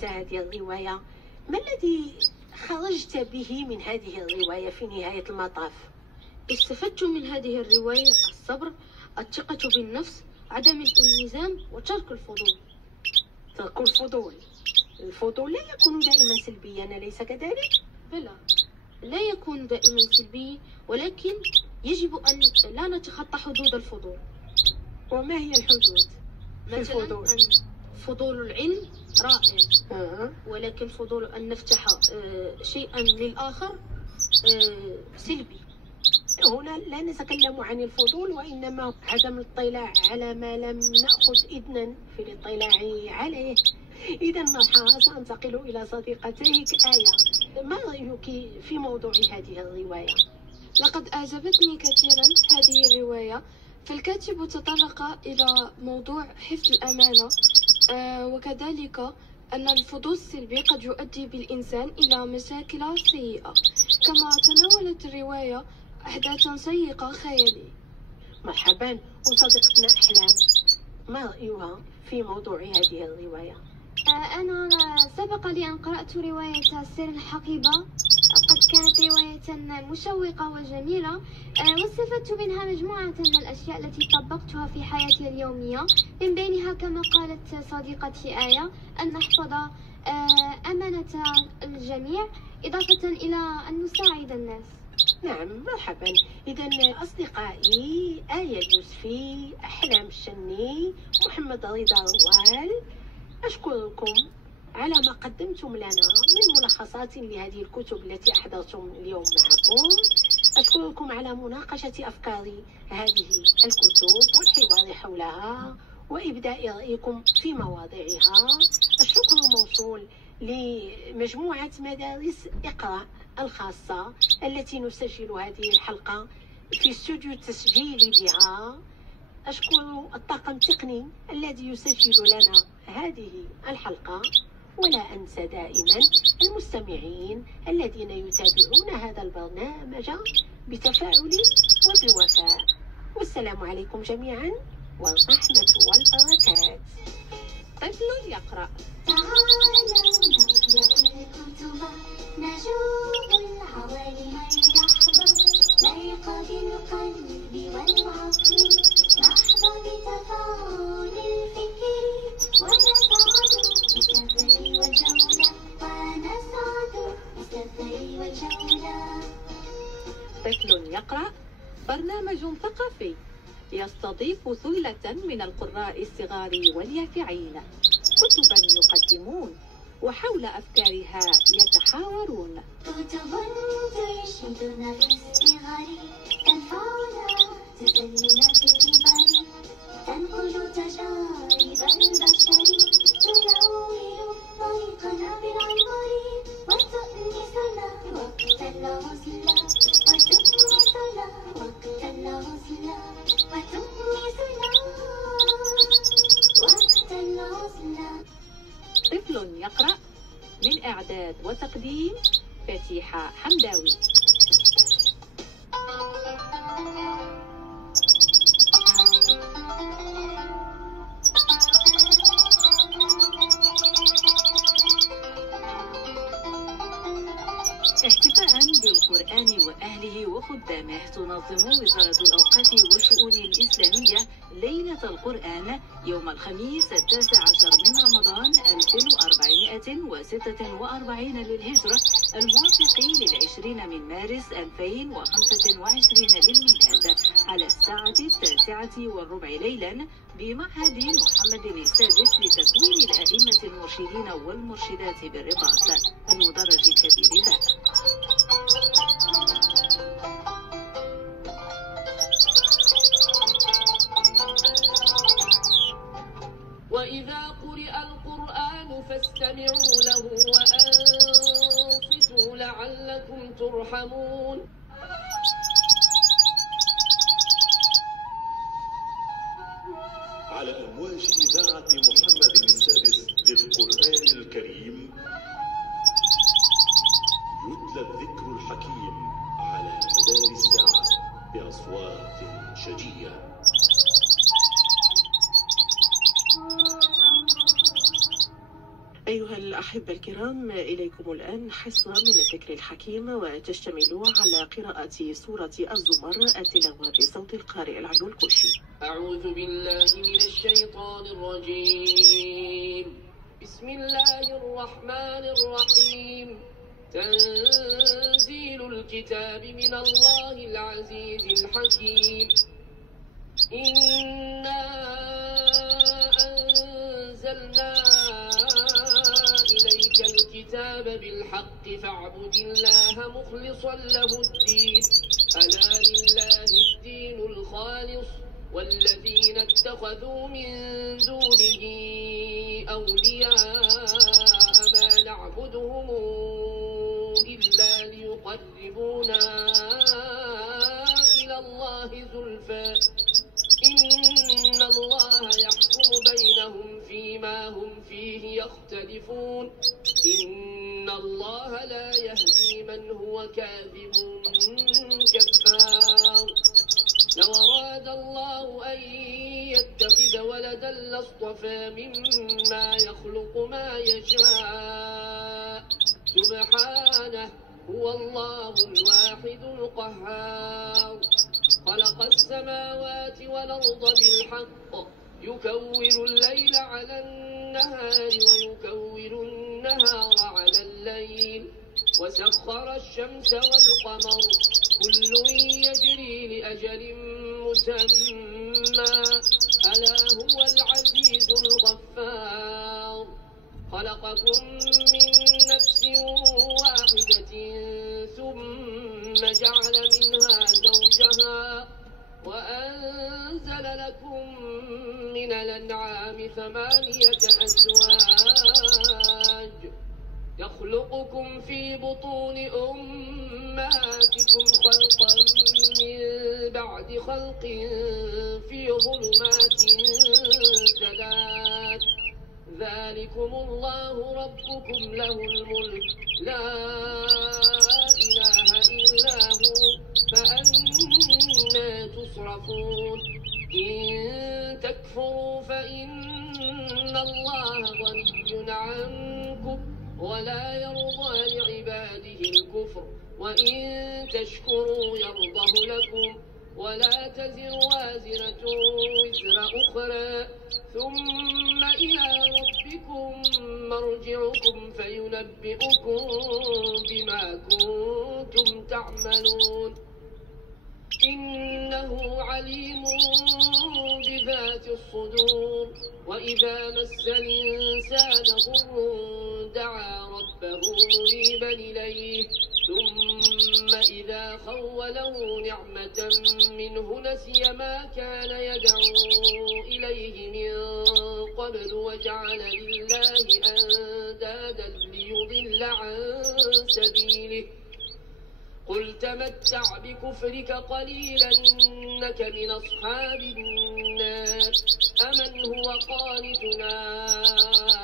قرأت هذه الرواية، ما الذي خرجت به من هذه الرواية في نهاية المطاف؟ استفدت من هذه الرواية الصبر، الثقة بالنفس، عدم الانهزام، وترك الفضول. ترك الفضول. الفضول لا يكون دائما سلبيا، أليس كذلك؟ بلى، لا يكون دائما سلبي، ولكن يجب أن لا نتخطى حدود الفضول. وما هي الحدود؟ مثلا فضول العلم رائع، ولكن فضول أن نفتح شيئا للآخر سلبي. هنا لا نتكلم عن الفضول، وإنما عدم الاطلاع على ما لم نأخذ إذنا في الاطلاع عليه. إذا مرحبا، سأنتقل إلى صديقتيك آية. ما رأيك في موضوع هذه الرواية؟ لقد أعجبتني كثيرا هذه الرواية، فالكاتب تطرق إلى موضوع حفظ الأمانة، وكذلك أن الفضول السلبي قد يؤدي بالإنسان إلى مشاكل سيئة. كما تناولت الرواية أحداثا شيقة خيالية. مرحبا. وصديقتنا أحلام، ما رأيها في موضوع هذه الرواية؟ أنا سبق لي أن قرأت رواية سر الحقيبة، قد كانت رواية مشوقة وجميلة، واستفدت منها مجموعة من الأشياء التي طبقتها في حياتي اليومية، من بينها كما قالت صديقتي آية أن نحفظ أمانة الجميع، إضافة إلى أن نساعد الناس. نعم، مرحبا. إذا أصدقائي آية اليوسفي، أحلام الشني، محمد رضا روال، أشكركم على ما قدمتم لنا من ملخصات لهذه الكتب التي أحضرتم اليوم معكم. أشكركم على مناقشة أفكار هذه الكتب والحوار حولها وإبداء رأيكم في مواضيعها. الشكر موصول لمجموعة مدارس اقرأ الخاصة التي نسجل هذه الحلقة في استوديو التسجيل بها. أشكر الطاقم التقني الذي يسجل لنا هذه الحلقة، ولا أنسى دائما المستمعين الذين يتابعون هذا البرنامج بتفاعل وبوفاء. والسلام عليكم جميعا والرحمة والبركات. طفل يقرأ. تعالوا نقرأ الكتب، نجوب العوالم يحضر، نرق بالقلب والعقل، نحظى بتفاعل الفكر، ونسعد بالسفر والجولة، ونسعد بالسفر والجولة. طفل يقرأ برنامج ثقافي يستضيف ثلة من القراء الصغار واليافعين، كتبا يقدمون وحول أفكارها يتحاورون. كتب ترشدنا في الصغر، تنفعنا تسلينا في الكبر، تنقل تجارب البشر، تنور طريقنا بالعبر، وتؤنسنا وقت العزلة، وتؤنسنا وقت العزلة، وتؤنسنا وقت العزلة. طفل يقرأ من إعداد وتقديم فتيحة حمداوي. احتفاء بالقرآن وأهله وخدامه، تنظم وزارة الأوقاف والشؤون الإسلامية ليلة القرآن يوم الخميس 19 من رمضان 1446 للهجرة، الموافق ل20 من مارس 2025 للميلاد، على الساعة 9:15 ليلا بمعهد محمد السادس لتكوين الأئمة المرشدين والمرشدات بالرباط، المدرج الكبير باء. وإذا قرئ القرآن فاستمعوا له وأنصتوا لعلكم ترحمون. على أمواج إذاعة محمد السادس للقرآن الكريم يتلى الذكر الحكيم على مدار الساعة بأصوات شجية. أيها الأحبة الكرام، إليكم الآن حصة من الذكر الحكيم، وتشتمل على قراءة سورة الزمر، التلاوة بصوت القارئ العيول كوشي. أعوذ بالله من الشيطان الرجيم. بسم الله الرحمن الرحيم. تنزيل الكتاب من الله العزيز الحكيم. إنا أنزلنا إليك الكتاب بالحق فاعبد الله مخلصا له الدين. ألا لله الدين الخالص والذين اتخذوا من دونه أولياء ما نعبدهم إلا ليقربونا إلى الله زلفى إن الله يحكم بينهم فيما هم فيه يختلفون. إن الله لا يهدي من هو كاذب كفار. لو أراد الله أن يتخذ ولدا لاصطفى مما يخلق ما يشاء سبحانه هو الله الواحد القهار. خلق السماوات والأرض بالحق يكور الليل على النهار ويكور النهار على الليل وسخر الشمس والقمر كل يجري لأجل مسمى ألا هو العزيز الغفار. خلقكم من نفس واحدة ثم جعل منها زوجها وأنزل لكم من الأنعام 8 أزواج يخلقكم في بطون أمهاتكم خلقا من بعد خلق في ظلمات 3 ذلكم الله ربكم له الملك لا إله إلا هو فأنا تصرفون. إن تكفروا فإن الله غني عنكم ولا يرضى لعباده الكفر وإن تشكروا يرضه لكم ولا تزر وازرة وزر أخرى ثم إلى ربكم مرجعكم فينبئكم بما كنتم تعملون. إنه عليم بذات الصدور. وإذا مس الإنسان ضر دعا ربه منيبا إليه ثم إذا خوله نعمة منه نسي ما كان يدعو إليه من قبل وجعل لله أندادا ليضل عن سبيله. قل تمتع بكفرك قليلا إنك من أصحاب النار. أمن هو قانتنا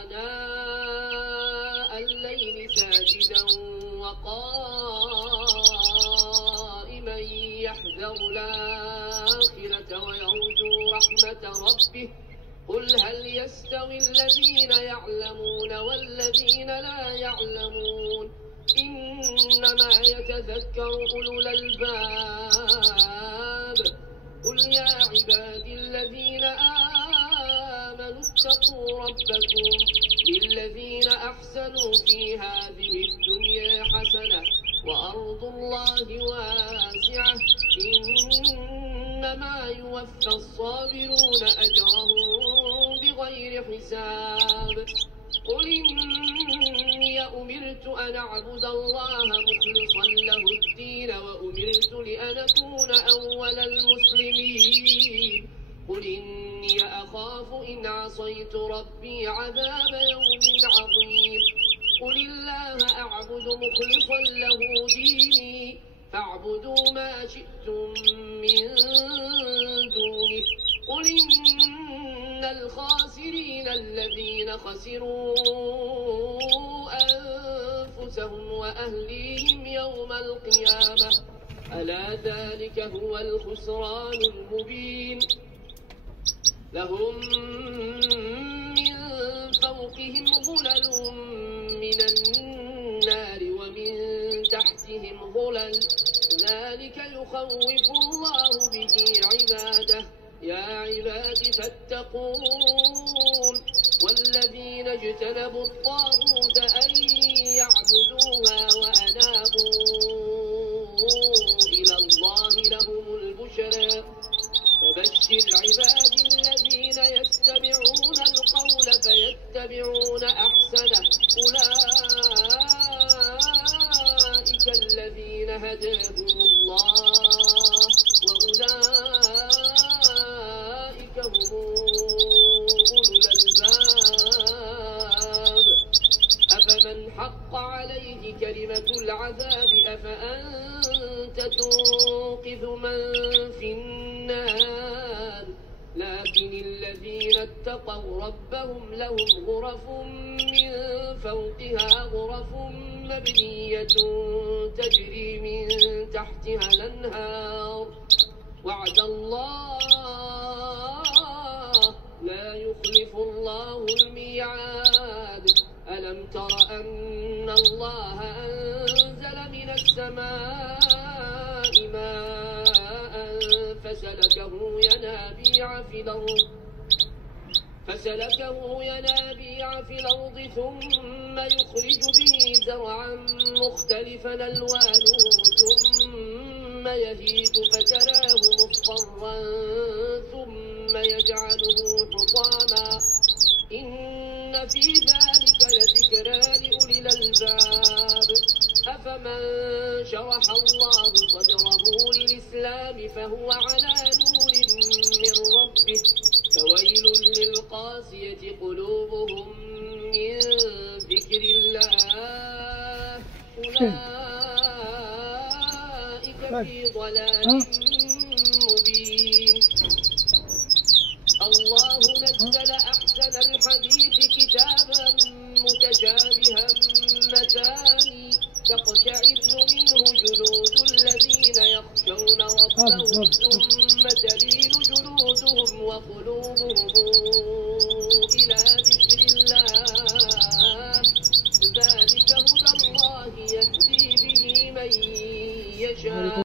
آناء الليل ساجدا وقائما يحذر الآخرة ويرجو رحمة ربه. قل هل يستوي الذين يعلمون والذين لا يعلمون إنما يتذكر أولو الألباب. قل يا عبادي الذين آمنوا اتقوا ربكم للذين أحسنوا في هذه الدنيا حسنة وأرض الله واسعة إنما يوفى الصابرون أجرهم بغير حساب. قل إني أمرت أن أعبد الله مخلصا له الدين وأمرت لأن أكون أول المسلمين. قل إني أخاف إن عصيت ربي عذاب يوم عظيم. قل الله أعبد مخلصا له ديني فاعبدوا ما شئتم من دونه. قل إن الخاسرين الذين خسروا أنفسهم وأهليهم يوم القيامة ألا ذلك هو الخسران المبين. لهم من فوقهم ظلل من النار ومن تحتهم ظلل ذلك يخوف الله به عباده يا عباد فاتقون والذين اجتنبوا الطاغوت أن يعبدوها وأنابوا إلى الله لهم البشرى فبشر عبادي الذين يستمعون القول فيتبعون أحسنه أولئك الذين هداهم الله وأولئك هم أولو الألباب أفمن حق عليه كلمة العذاب أفأنت تنقذ من في النار لكن الذين اتقوا ربهم لهم غرف من فوقها غرف مبنية تجري من تحتها الأنهار وعد الله لا يخلف الله الميعاد ألم تر أن الله أنزل من السماء ماء فسلكه ينابيع في الأرض ثم يخرج به زرعا مختلفا ألوانه ثم يهيج فتراه مصفرا ثم يجعله حطاما إن في ذلك لذكرى لأولي الألباب أفمن شرح الله صدره للإسلام فهو على نور من ربه فويل للقاسية قلوبهم من ذكر الله أولئك في ضلال مبين الله نزل أحسن الحديث كتابا متشابها مثاني تقشعر منه جلود الذين يخشون ربهم ثم تلين جلودهم وقلوبهم